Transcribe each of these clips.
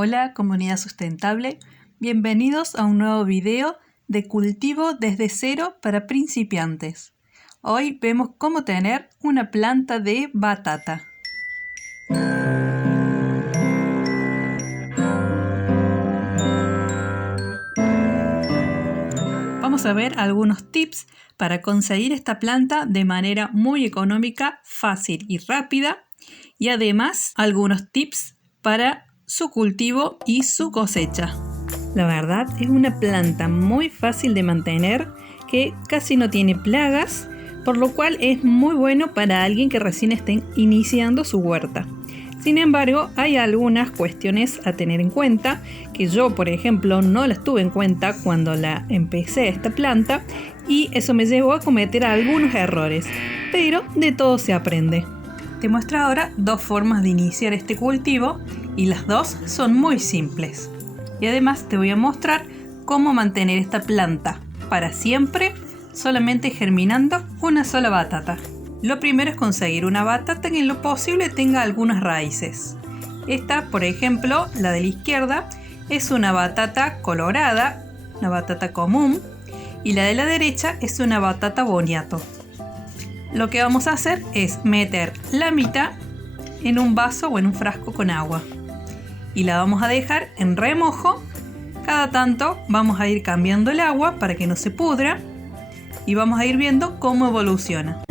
Hola comunidad sustentable, bienvenidos a un nuevo video de cultivo desde cero para principiantes. Hoy vemos cómo tener una planta de batata. Vamos a ver algunos tips para conseguir esta planta de manera muy económica, fácil y rápida, y además algunos tips para su cultivo y su cosecha. La verdad es una planta muy fácil de mantener que casi no tiene plagas, por lo cual es muy bueno para alguien que recién esté iniciando su huerta. Sin embargo, hay algunas cuestiones a tener en cuenta que yo, por ejemplo, no las tuve en cuenta cuando la empecé esta planta y eso me llevó a cometer algunos errores, pero de todo se aprende. Te muestro ahora dos formas de iniciar este cultivo y las dos son muy simples. Y además te voy a mostrar cómo mantener esta planta para siempre solamente germinando una sola batata. Lo primero es conseguir una batata que en lo posible tenga algunas raíces. Esta, por ejemplo, la de la izquierda, es una batata colorada, una batata común, y la de la derecha es una batata boniato. Lo que vamos a hacer es meter la mitad en un vaso o en un frasco con agua y la vamos a dejar en remojo. Cada tanto vamos a ir cambiando el agua para que no se pudra y vamos a ir viendo cómo evoluciona.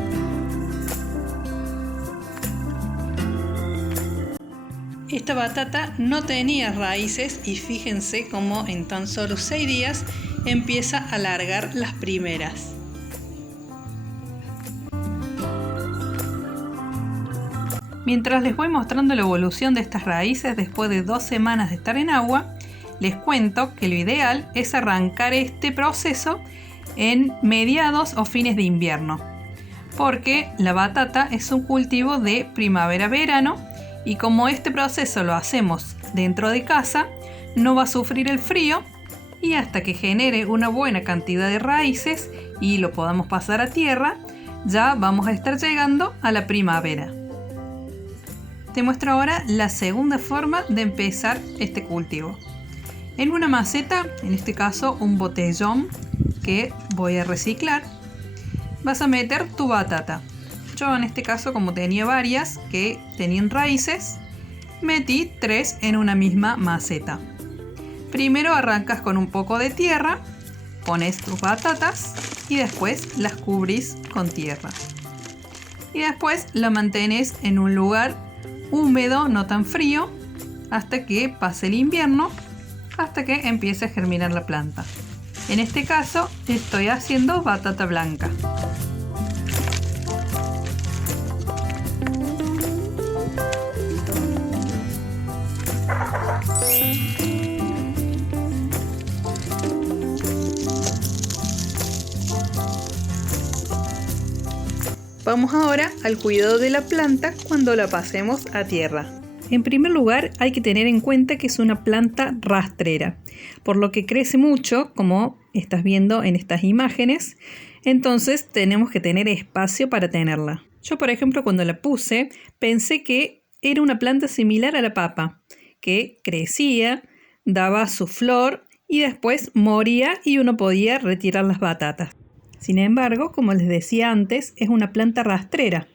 Esta batata no tenía raíces y fíjense cómo en tan solo 6 días empieza a largar las primeras. Mientras les voy mostrando la evolución de estas raíces después de 2 semanas de estar en agua, les cuento que lo ideal es arrancar este proceso en mediados o fines de invierno, porque la batata es un cultivo de primavera-verano y como este proceso lo hacemos dentro de casa, no va a sufrir el frío y hasta que genere una buena cantidad de raíces y lo podamos pasar a tierra, ya vamos a estar llegando a la primavera. Te muestro ahora la segunda forma de empezar este cultivo. En una maceta, en este caso un botellón que voy a reciclar, vas a meter tu batata. Yo en este caso, como tenía varias que tenían raíces, metí 3 en una misma maceta. Primero arrancas con un poco de tierra, pones tus batatas y después las cubrís con tierra. Y después la mantienes en un lugar húmedo, no tan frío, hasta que pase el invierno, hasta que empiece a germinar la planta. En este caso estoy haciendo batata blanca. Vamos ahora al cuidado de la planta cuando la pasemos a tierra. En primer lugar, hay que tener en cuenta que es una planta rastrera, por lo que crece mucho, como estás viendo en estas imágenes, entonces tenemos que tener espacio para tenerla. Yo, por ejemplo, cuando la puse, pensé que era una planta similar a la papa, que crecía, daba su flor y después moría y uno podía retirar las batatas. Sin embargo, como les decía antes, es una planta rastrera.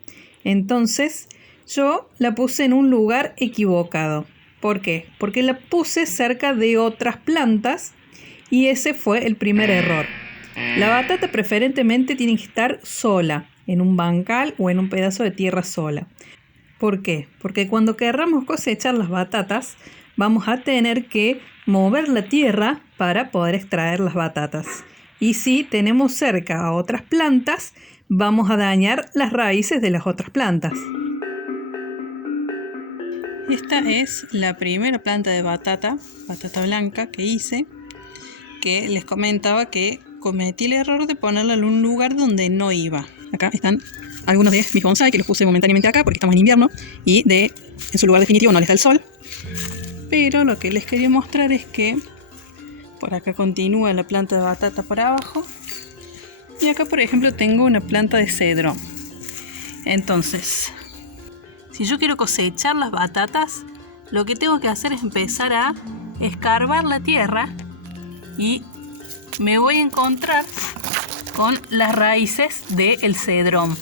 Entonces, yo la puse en un lugar equivocado. ¿Por qué? Porque la puse cerca de otras plantas y ese fue el primer error. La batata preferentemente tiene que estar sola, en un bancal o en un pedazo de tierra sola. ¿Por qué? Porque cuando querramos cosechar las batatas, vamos a tener que mover la tierra para poder extraer las batatas. Y si tenemos cerca a otras plantas, vamos a dañar las raíces de las otras plantas. Esta es la primera planta de batata blanca que hice, que les comentaba que cometí el error de ponerla en un lugar donde no iba. Acá están algunos de mis bonsai que los puse momentáneamente acá porque estamos en invierno y en su lugar definitivo no les da el sol. Pero lo que les quería mostrar es que por acá continúa la planta de batata por abajo. Y acá, por ejemplo, tengo una planta de cedro. Entonces, si yo quiero cosechar las batatas, lo que tengo que hacer es empezar a escarbar la tierra y me voy a encontrar con las raíces del cedrón.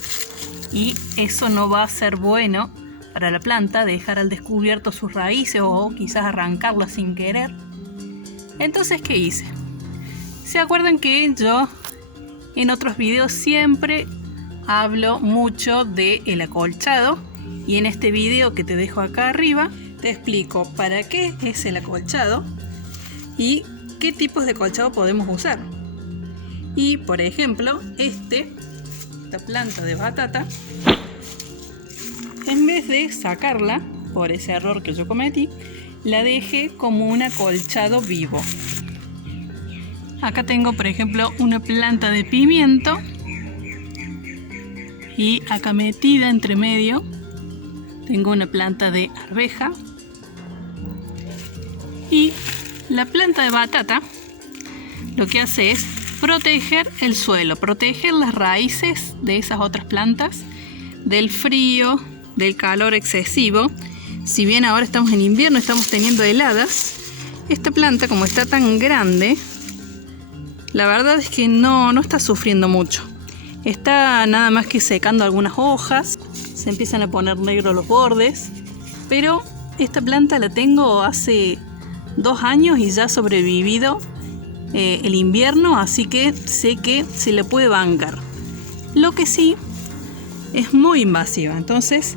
Y eso no va a ser bueno para la planta, dejar al descubierto sus raíces o quizás arrancarlas sin querer. Entonces, ¿qué hice? ¿Se acuerdan que yo en otros videos siempre hablo mucho del acolchado? Y en este video que te dejo acá arriba te explico para qué es el acolchado y qué tipos de acolchado podemos usar. Y por ejemplo, esta planta de batata, en vez de sacarla por ese error que yo cometí, la dejé como un acolchado vivo. Acá tengo por ejemplo una planta de pimiento y acá metida entre medio tengo una planta de arveja. Y la planta de batata lo que hace es proteger el suelo, proteger las raíces de esas otras plantas del frío, del calor excesivo. Si bien ahora estamos en invierno, estamos teniendo heladas, esta planta, como está tan grande, la verdad es que no está sufriendo mucho. Está nada más que secando algunas hojas, se empiezan a poner negros los bordes, pero esta planta la tengo hace 2 años y ya ha sobrevivido el invierno, así que sé que se le puede bancar. Lo que sí es muy invasiva, entonces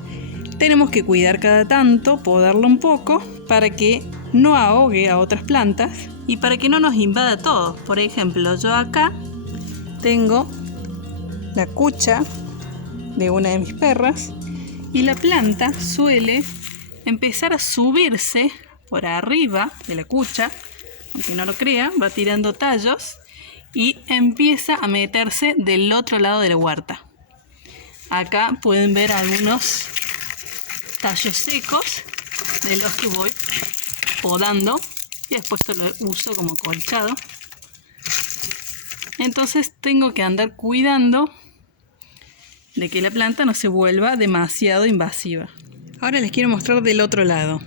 tenemos que cuidar cada tanto, podarla un poco para que no ahogue a otras plantas y para que no nos invada todo. Por ejemplo, yo acá tengo la cucha de una de mis perras y la planta suele empezar a subirse por arriba de la cucha, aunque no lo crea, va tirando tallos y empieza a meterse del otro lado de la huerta. Acá pueden ver algunos tallos secos de los que voy podando y después lo uso como acolchado. Entonces tengo que andar cuidando de que la planta no se vuelva demasiado invasiva. Ahora les quiero mostrar del otro lado.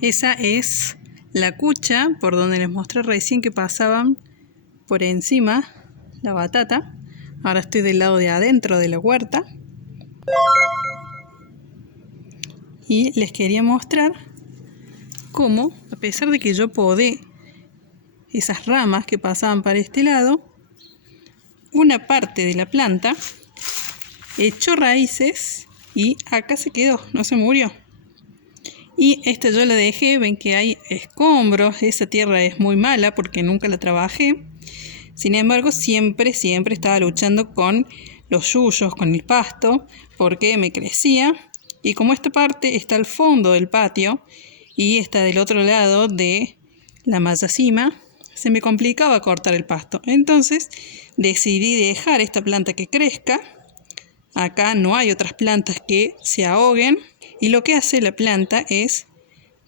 Esa es la cucha por donde les mostré recién que pasaban por encima la batata. Ahora estoy del lado de adentro de la huerta. Y les quería mostrar cómo, a pesar de que yo podé esas ramas que pasaban para este lado, una parte de la planta echó raíces y acá se quedó, no se murió. Y esta yo la dejé, ven que hay escombros, esa tierra es muy mala porque nunca la trabajé. Sin embargo, siempre estaba luchando con los yuyos, con el pasto, porque me crecía. Y como esta parte está al fondo del patio y está del otro lado de la malla cima, se me complicaba cortar el pasto. Entonces decidí dejar esta planta que crezca. Acá no hay otras plantas que se ahoguen y lo que hace la planta es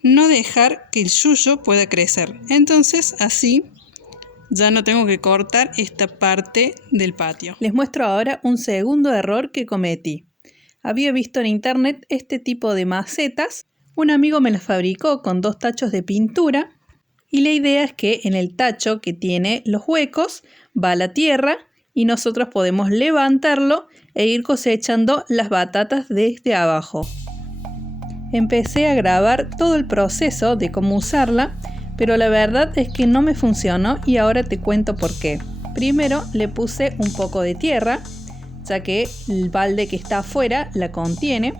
no dejar que el yuyo pueda crecer. Entonces así ya no tengo que cortar esta parte del patio. Les muestro ahora un segundo error que cometí. Había visto en internet este tipo de macetas. Un amigo me las fabricó con 2 tachos de pintura y la idea es que en el tacho que tiene los huecos va la tierra y nosotros podemos levantarlo e ir cosechando las batatas desde abajo. Empecé a grabar todo el proceso de cómo usarla, pero la verdad es que no me funcionó y ahora te cuento por qué. Primero le puse un poco de tierra, ya que el balde que está afuera la contiene.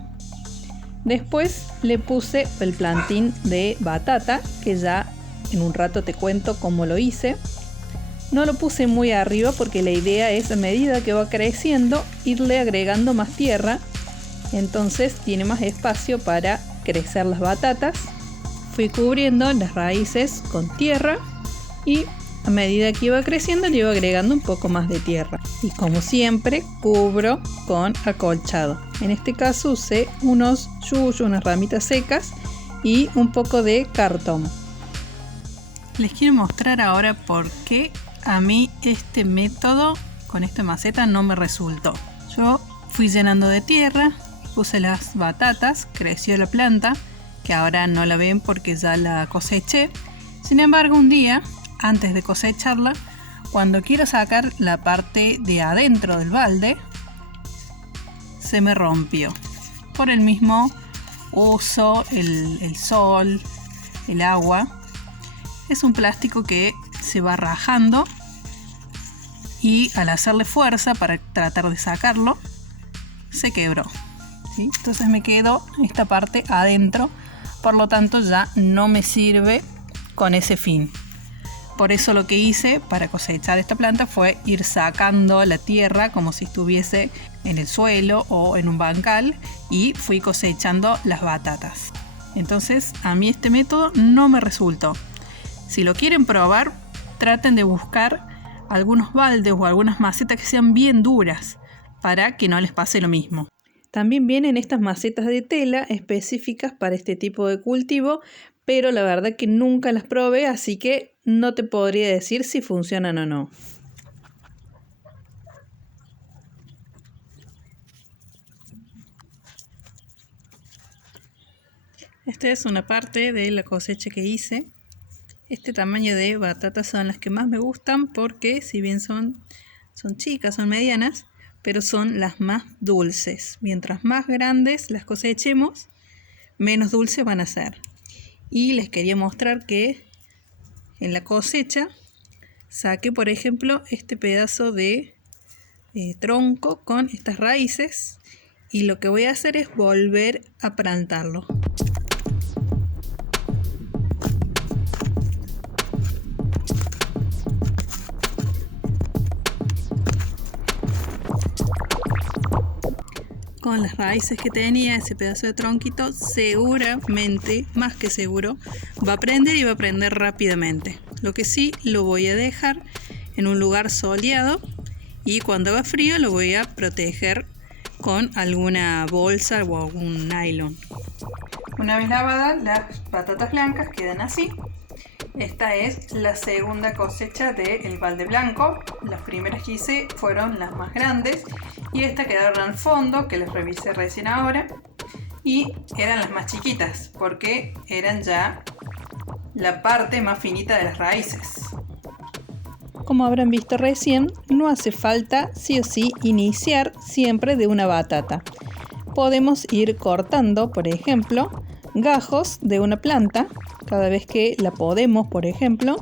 Después le puse el plantín de batata, que ya en un rato te cuento cómo lo hice. No lo puse muy arriba porque la idea es a medida que va creciendo irle agregando más tierra, entonces tiene más espacio para crecer las batatas. Fui cubriendo las raíces con tierra y a medida que iba creciendo le iba agregando un poco más de tierra. Y como siempre cubro con acolchado. En este caso usé unos yuyos, unas ramitas secas y un poco de cartón. Les quiero mostrar ahora por qué a mí este método con esta maceta no me resultó. Yo fui llenando de tierra, puse las batatas, creció la planta, que ahora no la ven porque ya la coseché. Sin embargo, un día, antes de cosecharla, cuando quiero sacar la parte de adentro del balde, se me rompió. Por el mismo uso, el sol, el agua. Es un plástico que se va rajando y al hacerle fuerza para tratar de sacarlo, se quebró, ¿sí? Entonces me quedó esta parte adentro, por lo tanto ya no me sirve con ese fin. Por eso lo que hice para cosechar esta planta fue ir sacando la tierra como si estuviese en el suelo o en un bancal y fui cosechando las batatas. Entonces a mí este método no me resultó. Si lo quieren probar, traten de buscar algunos baldes o algunas macetas que sean bien duras para que no les pase lo mismo. También vienen estas macetas de tela específicas para este tipo de cultivo, pero la verdad que nunca las probé, así que no te podría decir si funcionan o no. Esta es una parte de la cosecha que hice. Este tamaño de batatas son las que más me gustan porque si bien son chicas, son medianas, pero son las más dulces. Mientras más grandes las cosechemos, menos dulces van a ser. Y les quería mostrar que en la cosecha saqué, por ejemplo, este pedazo de tronco con estas raíces y lo que voy a hacer es volver a plantarlo. Con las raíces que tenía ese pedazo de tronquito, seguramente, más que seguro, va a prender y va a prender rápidamente. Lo que sí, lo voy a dejar en un lugar soleado y cuando haga frío lo voy a proteger con alguna bolsa o algún nylon. Una vez lavadas, las patatas blancas quedan así. Esta es la segunda cosecha del balde blanco. Las primeras que hice fueron las más grandes y estas quedaron al fondo, que les revisé recién ahora, y eran las más chiquitas porque eran ya la parte más finita de las raíces. Como habrán visto recién, no hace falta sí o sí iniciar siempre de una batata. Podemos ir cortando, por ejemplo, gajos de una planta cada vez que la podemos, por ejemplo,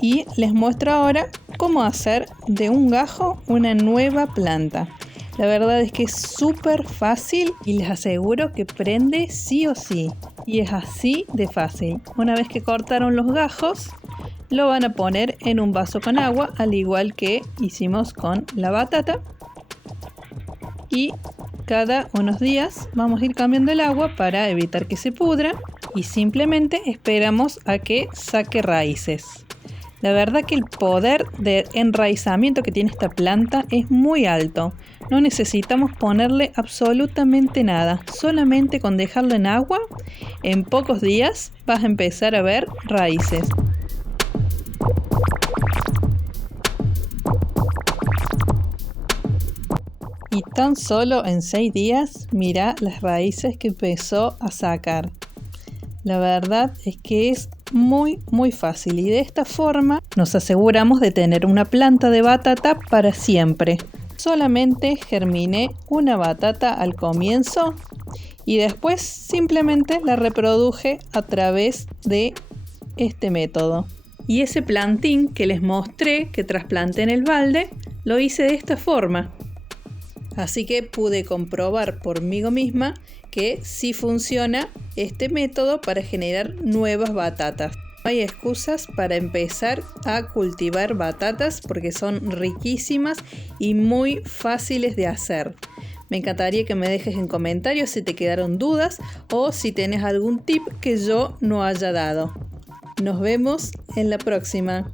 y les muestro ahora cómo hacer de un gajo una nueva planta. La verdad es que es súper fácil y les aseguro que prende sí o sí, y es así de fácil. Una vez que cortaron los gajos, lo van a poner en un vaso con agua, al igual que hicimos con la batata, y cada unos días vamos a ir cambiando el agua para evitar que se pudra y simplemente esperamos a que saque raíces. La verdad que el poder de enraizamiento que tiene esta planta es muy alto. No necesitamos ponerle absolutamente nada. Solamente con dejarlo en agua, en pocos días vas a empezar a ver raíces. Y tan solo en 6 días, mira las raíces que empezó a sacar. La verdad es que es muy fácil y de esta forma nos aseguramos de tener una planta de batata para siempre. Solamente germiné una batata al comienzo y después simplemente la reproduje a través de este método. Y ese plantín que les mostré que trasplanté en el balde, lo hice de esta forma. Así que pude comprobar por mí misma que sí funciona este método para generar nuevas batatas. No hay excusas para empezar a cultivar batatas porque son riquísimas y muy fáciles de hacer. Me encantaría que me dejes en comentarios si te quedaron dudas o si tienes algún tip que yo no haya dado. Nos vemos en la próxima.